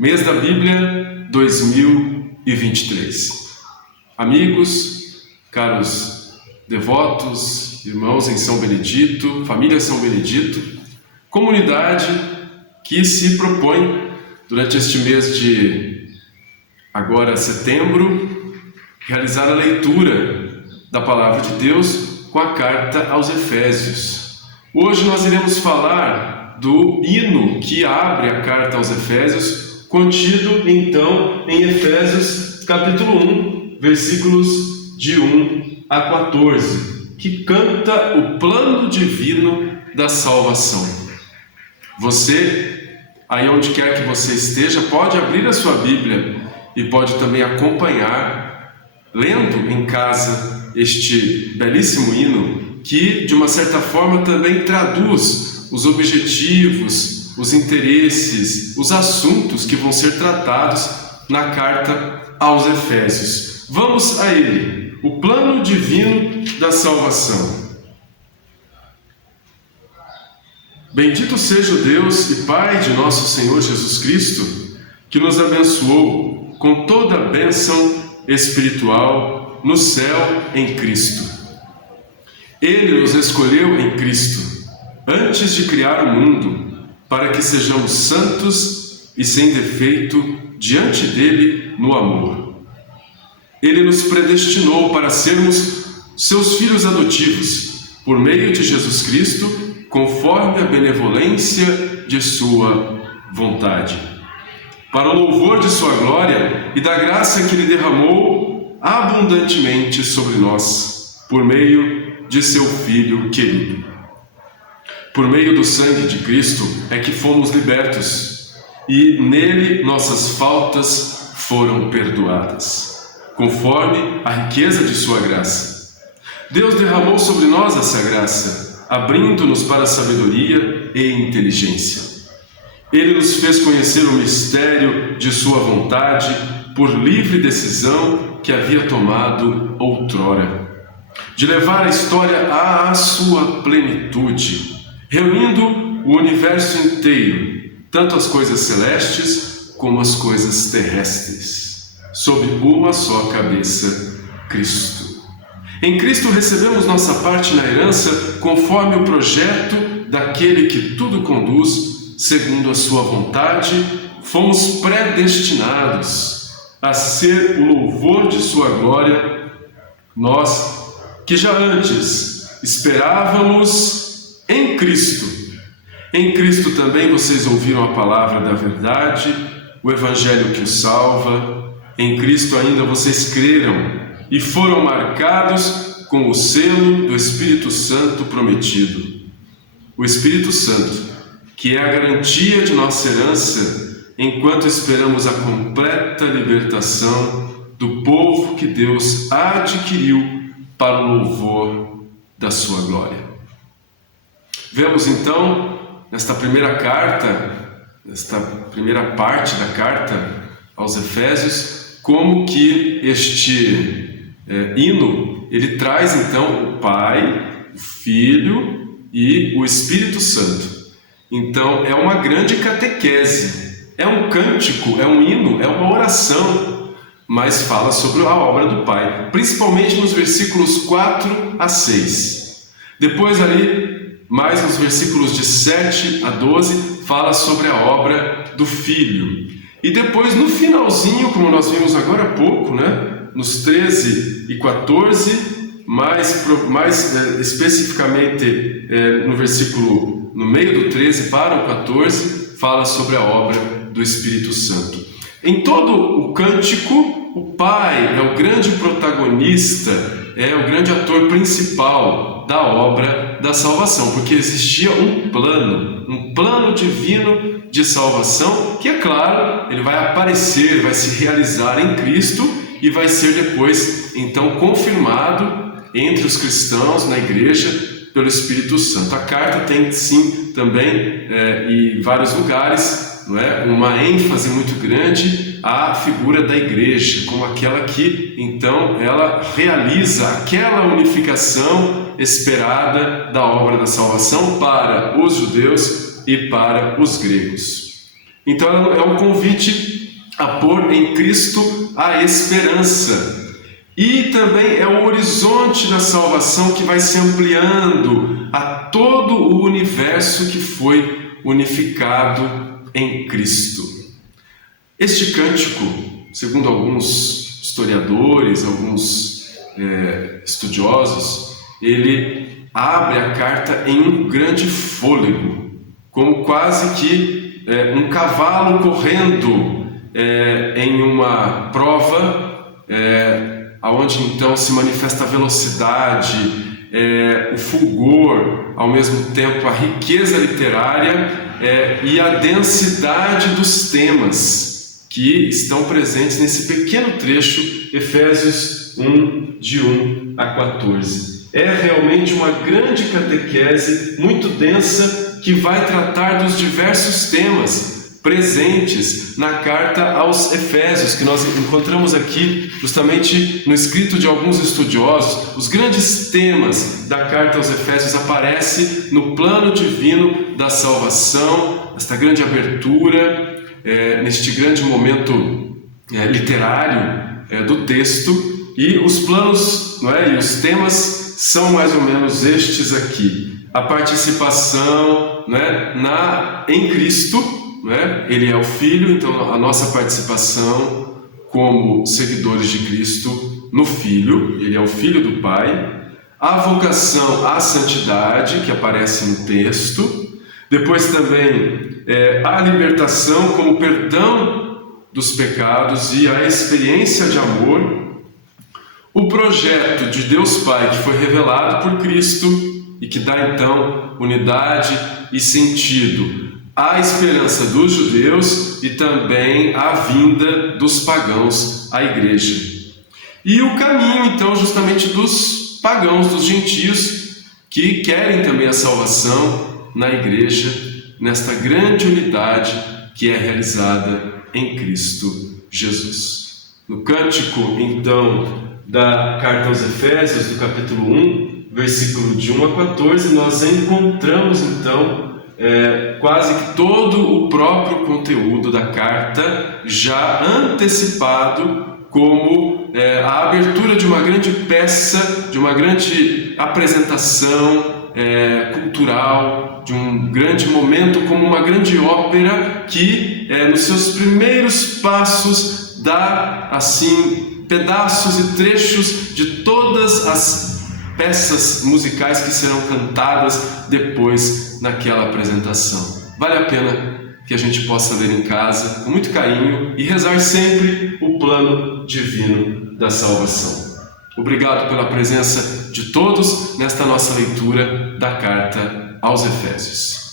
Mês da Bíblia 2023. Amigos, caros devotos, irmãos em São Benedito, família São Benedito, comunidade que se propõe durante este mês de agora setembro realizar a leitura da Palavra de Deus com a carta aos Efésios. Hoje nós iremos falar do hino que abre a carta aos Efésios, contido então em Efésios capítulo 1, versículos de 1 a 14, que canta o plano divino da salvação. Você, aí onde quer que você esteja, pode abrir a sua Bíblia e pode também acompanhar, lendo em casa este belíssimo hino, que de uma certa forma também traduz os objetivos, os interesses, os assuntos que vão ser tratados na carta aos Efésios. Vamos a ele, o plano divino da salvação. Bendito seja o Deus e Pai de nosso Senhor Jesus Cristo, que nos abençoou com toda a bênção espiritual no céu em Cristo. Ele nos escolheu em Cristo, antes de criar o mundo, para que sejamos santos e sem defeito diante dele no amor. Ele nos predestinou para sermos seus filhos adotivos, por meio de Jesus Cristo, conforme a benevolência de sua vontade, para o louvor de sua glória e da graça que ele derramou abundantemente sobre nós, por meio de seu Filho querido. Por meio do sangue de Cristo é que fomos libertos, e nele nossas faltas foram perdoadas, conforme a riqueza de sua graça. Deus derramou sobre nós essa graça, abrindo-nos para a sabedoria e inteligência. Ele nos fez conhecer o mistério de sua vontade por livre decisão que havia tomado outrora, de levar a história à sua plenitude, reunindo o universo inteiro, tanto as coisas celestes como as coisas terrestres, sob uma só cabeça, Cristo. Em Cristo recebemos nossa parte na herança, conforme o projeto daquele que tudo conduz, segundo a sua vontade. Fomos predestinados a ser o louvor de sua glória, nós que já antes esperávamos em Cristo. Em Cristo também vocês ouviram a palavra da verdade, o Evangelho que os salva. Em Cristo ainda vocês creram e foram marcados com o selo do Espírito Santo prometido. O Espírito Santo, que é a garantia de nossa herança, enquanto esperamos a completa libertação do povo que Deus adquiriu para o louvor da sua glória. Vemos então, nesta primeira carta, nesta primeira parte da carta aos Efésios, como que este hino, ele traz então o Pai, o Filho e o Espírito Santo. Então é uma grande catequese, é um cântico, é um hino, é uma oração, mas fala sobre a obra do Pai, principalmente nos versículos 4 a 6. Depois ali, mais nos versículos de 7 a 12, fala sobre a obra do Filho. E depois, no finalzinho, como nós vimos agora há pouco, nos 13 e 14, mais especificamente no meio do 13 para o 14, fala sobre a obra do Espírito Santo. Em todo o cântico, o Pai é o grande protagonista, é o grande ator principal da obra da salvação, porque existia um plano divino de salvação, que é claro, ele vai aparecer, vai se realizar em Cristo e vai ser depois, então, confirmado entre os cristãos na igreja pelo Espírito Santo. A carta tem, sim, também, em vários lugares, uma ênfase muito grande à figura da igreja, como aquela que, então, ela realiza aquela unificação esperada da obra da salvação para os judeus e para os gregos. Então é um convite a pôr em Cristo a esperança. E também é o horizonte da salvação que vai se ampliando a todo o universo que foi unificado em Cristo. Este cântico, segundo alguns historiadores, alguns estudiosos, ele abre a carta em um grande fôlego, como quase que um cavalo correndo em uma prova, aonde então se manifesta a velocidade, o fulgor, ao mesmo tempo a riqueza literária e a densidade dos temas que estão presentes nesse pequeno trecho, Efésios 1, de 1 a 14. É realmente uma grande catequese, muito densa, que vai tratar dos diversos temas presentes na carta aos Efésios, que nós encontramos aqui justamente no escrito de alguns estudiosos. Os grandes temas da carta aos Efésios aparecem no plano divino da salvação, esta grande abertura, neste grande momento literário do texto, e os planos, e os temas são mais ou menos estes aqui: a participação em Cristo. Ele é o Filho, então a nossa participação como seguidores de Cristo no Filho, ele é o Filho do Pai, a vocação à santidade, que aparece no texto, depois também a libertação como perdão dos pecados e a experiência de amor, o projeto de Deus Pai que foi revelado por Cristo e que dá então unidade e sentido a esperança dos judeus e também a vinda dos pagãos à igreja. E o caminho, então, justamente dos pagãos, dos gentios, que querem também a salvação na igreja, nesta grande unidade que é realizada em Cristo Jesus. No cântico, então, da carta aos Efésios, do capítulo 1, versículo de 1 a 14, nós encontramos, então, quase que todo o próprio conteúdo da carta já antecipado como a abertura de uma grande peça, de uma grande apresentação cultural, de um grande momento, como uma grande ópera que nos seus primeiros passos dá assim pedaços e trechos de todas as peças musicais que serão cantadas depois naquela apresentação. Vale a pena que a gente possa ler em casa com muito carinho e rezar sempre o plano divino da salvação. Obrigado pela presença de todos nesta nossa leitura da carta aos Efésios.